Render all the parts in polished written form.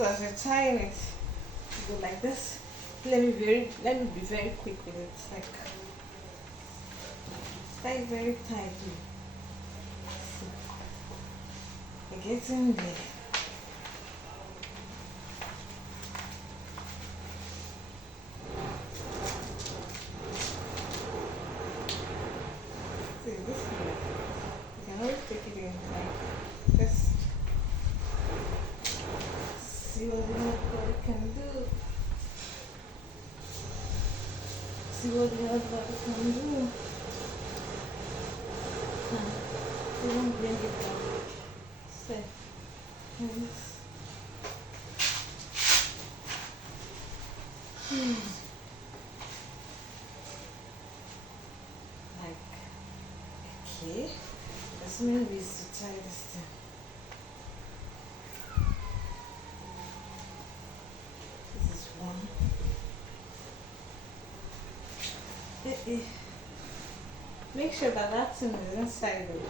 So as you're tying it, you go like this. Let me be very quick with it. Like tie very tightly. So we're getting there. See this way. You can always take it in like this. See what the can do. See what the body can do. You won't bring it back. Say, yes. Like, okay. There's many ways to tie this thing. This is one. Make sure that that thing is inside of it.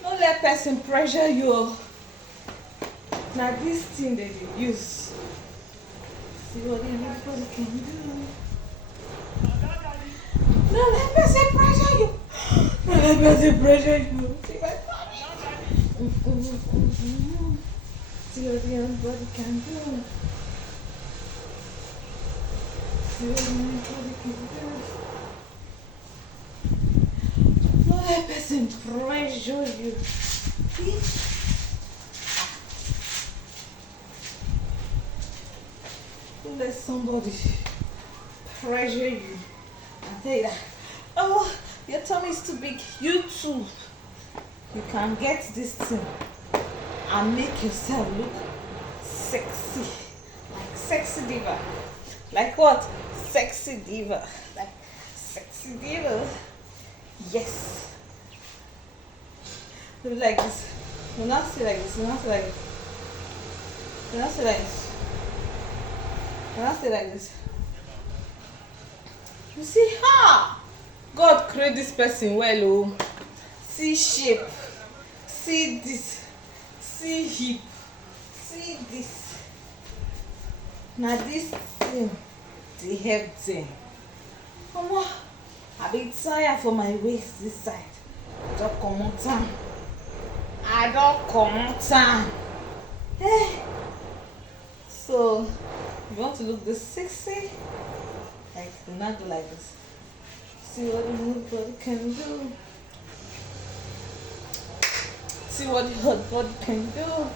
Don't let person pressure you. Now this thing that you use. See what everybody can do. Don't let person pressure you. Don't let person pressure you. See my body. See what everybody can do. See what everybody can do. Don't let person pressure you. See? Don't let somebody pressure you and tell you that, oh, your tummy is too big. You too. You can get this thing and make yourself look sexy. Like sexy diva. Like what? Sexy diva. Like sexy diva. Yes. Do like this. Do not sit like this. Do not sit like this. Do not sit like this. Do not sit like this. You see how God create this person well, oh. See shape. See this. See hip. See this. Now this thing, the help thing. Mama, I be tired for my waist this side. I don't come on time. I don't come on time. Hey. So, you want to look this sexy? Like, do not do like this. See what the hot body can do. See what the hot body can do.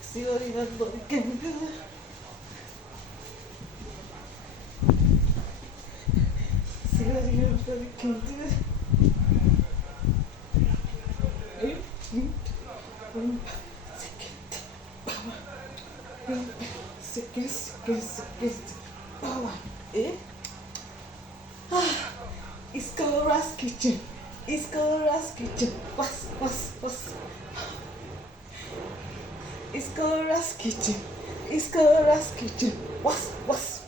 See what the hot body can do. See what the hot body can do. Second, power. Eh? It's Colora's kitchen. It's Colora's kitchen. What's? It's Colora's kitchen. It's Colora's kitchen. What's?